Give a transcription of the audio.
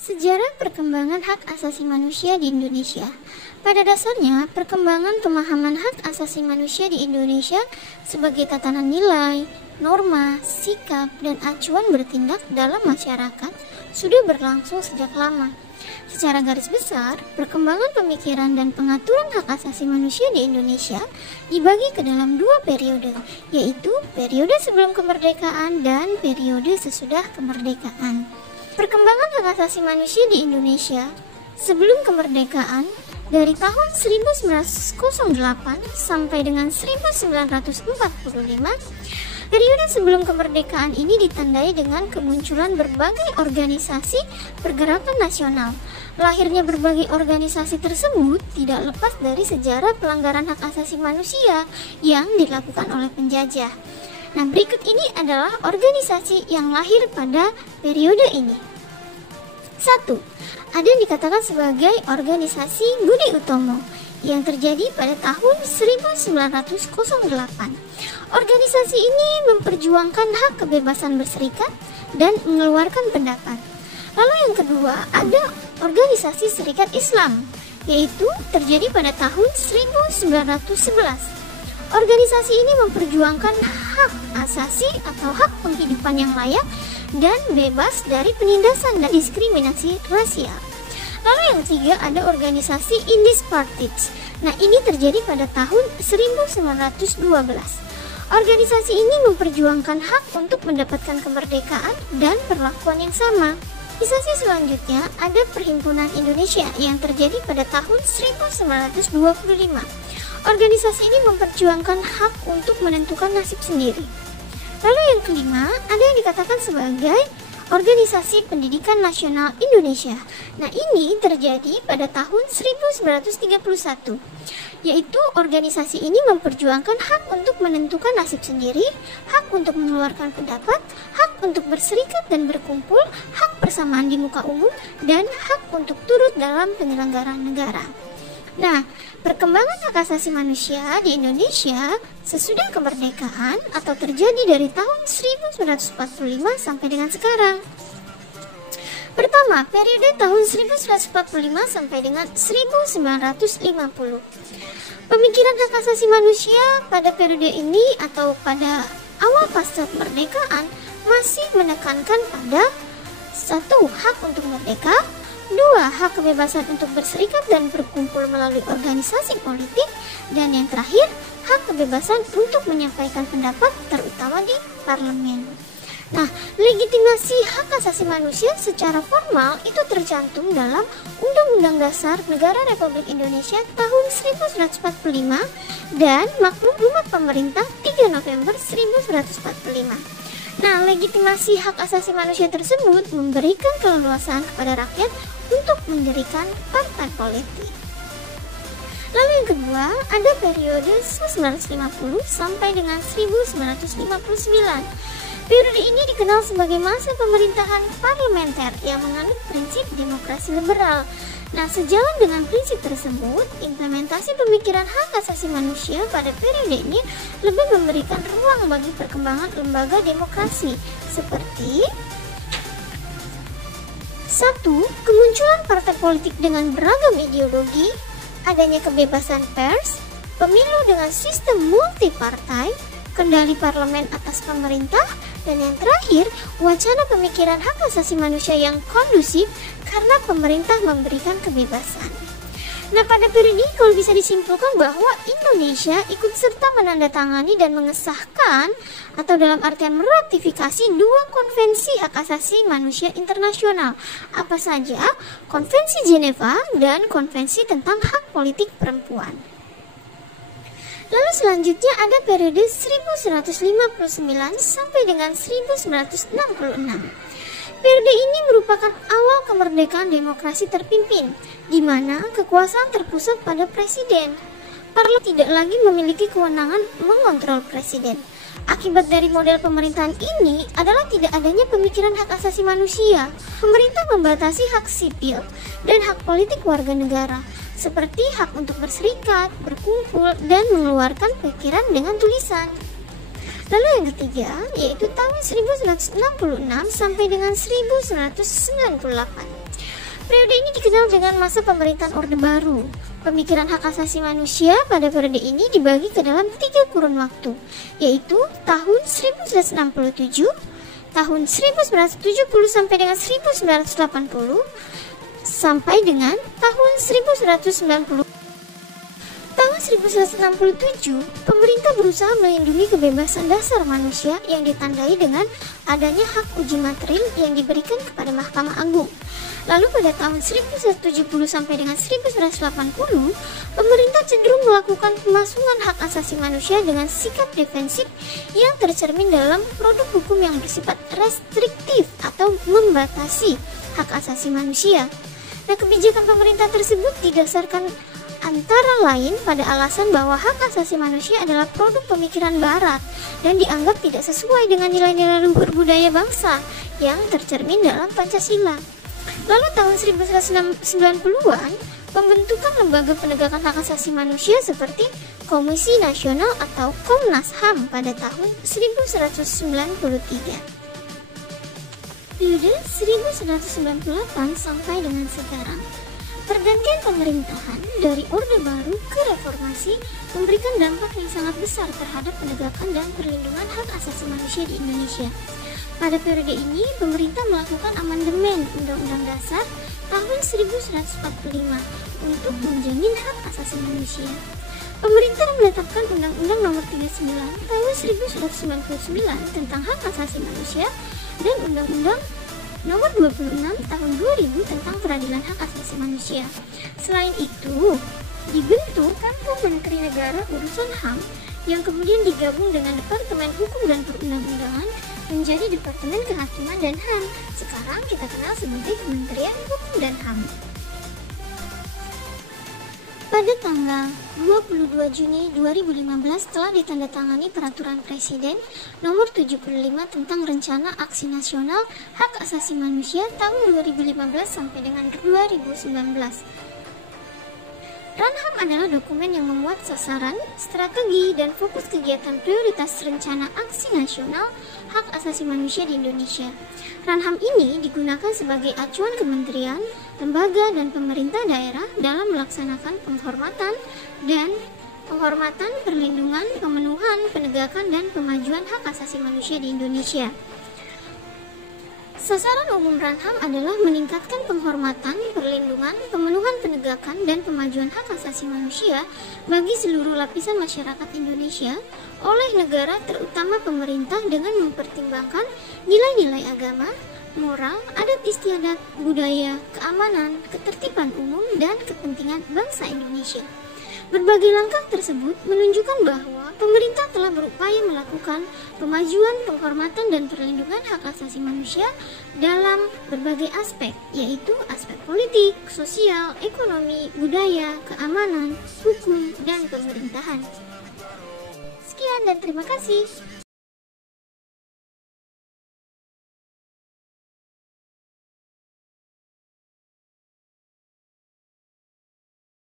Sejarah perkembangan hak asasi manusia di Indonesia. Pada dasarnya, perkembangan pemahaman hak asasi manusia di Indonesia sebagai tatanan nilai, norma, sikap, dan acuan bertindak dalam masyarakat sudah berlangsung sejak lama. Secara garis besar, perkembangan pemikiran dan pengaturan hak asasi manusia di Indonesia dibagi ke dalam dua periode, yaitu periode sebelum kemerdekaan dan periode sesudah kemerdekaan. Perkembangan hak asasi manusia di Indonesia sebelum kemerdekaan dari tahun 1908 sampai dengan 1945, periode sebelum kemerdekaan ini ditandai dengan kemunculan berbagai organisasi pergerakan nasional. Lahirnya berbagai organisasi tersebut tidak lepas dari sejarah pelanggaran hak asasi manusia yang dilakukan oleh penjajah. Nah, berikut ini adalah organisasi yang lahir pada periode ini. 1. Ada yang dikatakan sebagai organisasi Budi Utomo yang terjadi pada tahun 1908. Organisasi ini memperjuangkan hak kebebasan berserikat dan mengeluarkan pendapat. Lalu yang kedua, ada organisasi Serikat Islam, yaitu terjadi pada tahun 1911. Organisasi ini memperjuangkan hak asasi atau hak penghidupan yang layak dan bebas dari penindasan dan diskriminasi rasial. Lalu yang ketiga, ada organisasi Indis Partits. Nah, ini terjadi pada tahun 1912. Organisasi ini memperjuangkan hak untuk mendapatkan kemerdekaan dan perlakuan yang sama. Organisasi selanjutnya ada Perhimpunan Indonesia yang terjadi pada tahun 1925. Organisasi ini memperjuangkan hak untuk menentukan nasib sendiri. Lalu yang kelima, ada yang dikatakan sebagai Organisasi Pendidikan Nasional Indonesia. Nah, ini terjadi pada tahun 1931, yaitu organisasi ini memperjuangkan hak untuk menentukan nasib sendiri, hak untuk mengeluarkan pendapat, hak untuk berserikat dan berkumpul, hak persamaan di muka umum, dan hak untuk turut dalam penyelenggaraan negara. Nah, perkembangan hak asasi manusia di Indonesia sesudah kemerdekaan atau terjadi dari tahun 1945 sampai dengan sekarang. Pertama, periode tahun 1945 sampai dengan 1950. Pemikiran hak asasi manusia pada periode ini atau pada awal pasca kemerdekaan masih menekankan pada 1. Hak untuk merdeka, 2. Hak kebebasan untuk berserikat dan berkumpul melalui organisasi politik, dan yang terakhir, hak kebebasan untuk menyampaikan pendapat terutama di parlemen. Nah, legitimasi hak asasi manusia secara formal itu tercantum dalam Undang-Undang Dasar Negara Republik Indonesia tahun 1945 dan Maklumat Pemerintah 3 November 1945. Nah, legitimasi hak asasi manusia tersebut memberikan keleluasaan kepada rakyat untuk mendirikan partai politik. Lalu yang kedua, ada periode 1950 sampai dengan 1959. Periode ini dikenal sebagai masa pemerintahan parlementer yang menganut prinsip demokrasi liberal. Nah, sejalan dengan prinsip tersebut, implementasi pemikiran hak asasi manusia pada periode ini lebih memberikan ruang bagi perkembangan lembaga demokrasi seperti 1. Kemunculan partai politik dengan beragam ideologi, adanya kebebasan pers, pemilu dengan sistem multipartai, kendali parlemen atas pemerintah, dan yang terakhir, wacana pemikiran hak asasi manusia yang kondusif karena pemerintah memberikan kebebasan. Nah, pada periode ini kalau bisa disimpulkan bahwa Indonesia ikut serta menandatangani dan mengesahkan atau dalam artian meratifikasi dua konvensi hak asasi manusia internasional. Apa saja? Konvensi Geneva dan Konvensi tentang Hak Politik Perempuan. Lalu selanjutnya ada periode 1959 sampai dengan 1966. Periode ini merupakan awal kemerdekaan demokrasi terpimpin, di mana kekuasaan terpusat pada presiden. Parlemen tidak lagi memiliki kewenangan mengontrol presiden. Akibat dari model pemerintahan ini adalah tidak adanya pemikiran hak asasi manusia. Pemerintah membatasi hak sipil dan hak politik warga negara, seperti hak untuk berserikat, berkumpul, dan mengeluarkan pikiran dengan tulisan. Lalu yang ketiga yaitu tahun 1966 sampai dengan 1998. Periode ini dikenal dengan masa pemerintahan Orde Baru. Pemikiran hak asasi manusia pada periode ini dibagi ke dalam 3 kurun waktu, yaitu tahun 1967, tahun 1970 sampai dengan 1980, sampai dengan tahun 1990. Tahun 1967, pemerintah berusaha melindungi kebebasan dasar manusia yang ditandai dengan adanya hak uji material yang diberikan kepada Mahkamah Agung. Lalu pada tahun 1970 sampai dengan 1980, pemerintah cenderung melakukan pemasungan hak asasi manusia dengan sikap defensif yang tercermin dalam produk hukum yang bersifat restriktif atau membatasi hak asasi manusia. Nah, kebijakan pemerintah tersebut didasarkan antara lain pada alasan bahwa hak asasi manusia adalah produk pemikiran Barat dan dianggap tidak sesuai dengan nilai-nilai luhur budaya bangsa yang tercermin dalam Pancasila. Lalu tahun 1990-an, pembentukan lembaga penegakan hak asasi manusia seperti Komisi Nasional atau Komnas HAM pada tahun 1993. Periode 1998 sampai dengan sekarang. Pergantian pemerintahan dari Orde Baru ke Reformasi memberikan dampak yang sangat besar terhadap penegakan dan perlindungan hak asasi manusia di Indonesia. Pada periode ini, pemerintah melakukan amandemen Undang-Undang Dasar tahun 1945 untuk menjamin hak asasi manusia. Pemerintah menetapkan Undang-Undang Nomor 39 tahun 1999 tentang hak asasi manusia dan Undang-Undang Nomor 26 tahun 2000 tentang peradilan hak asasi manusia. Selain itu, dibentuk Kantor Menteri Negara Urusan HAM yang kemudian digabung dengan Departemen Hukum dan Perundang-undangan menjadi Departemen Kehakiman dan HAM. Sekarang kita kenal sebagai Kementerian Hukum dan HAM. Pada tanggal 22 Juni 2015 telah ditandatangani Peraturan Presiden Nomor 75 tentang Rencana Aksi Nasional Hak Asasi Manusia tahun 2015 sampai dengan 2019. Ranham adalah dokumen yang memuat sasaran, strategi, dan fokus kegiatan prioritas Rencana Aksi Nasional Hak Asasi Manusia di Indonesia. Ranham ini digunakan sebagai acuan kementerian, lembaga, dan pemerintah daerah dalam melaksanakan penghormatan, perlindungan, pemenuhan, penegakan, dan pemajuan hak asasi manusia di Indonesia. Sasaran umum Ranham adalah meningkatkan penghormatan, perlindungan, pemenuhan, penegakan, dan pemajuan hak asasi manusia bagi seluruh lapisan masyarakat Indonesia oleh negara, terutama pemerintah, dengan mempertimbangkan nilai-nilai agama, moral, adat istiadat, budaya, keamanan, ketertiban umum, dan kepentingan bangsa Indonesia. Berbagai langkah tersebut menunjukkan bahwa pemerintah telah berupaya melakukan pemajuan, penghormatan, dan perlindungan hak asasi manusia dalam berbagai aspek, yaitu aspek politik, sosial, ekonomi, budaya, keamanan, hukum, dan pemerintahan. Sekian dan terima kasih.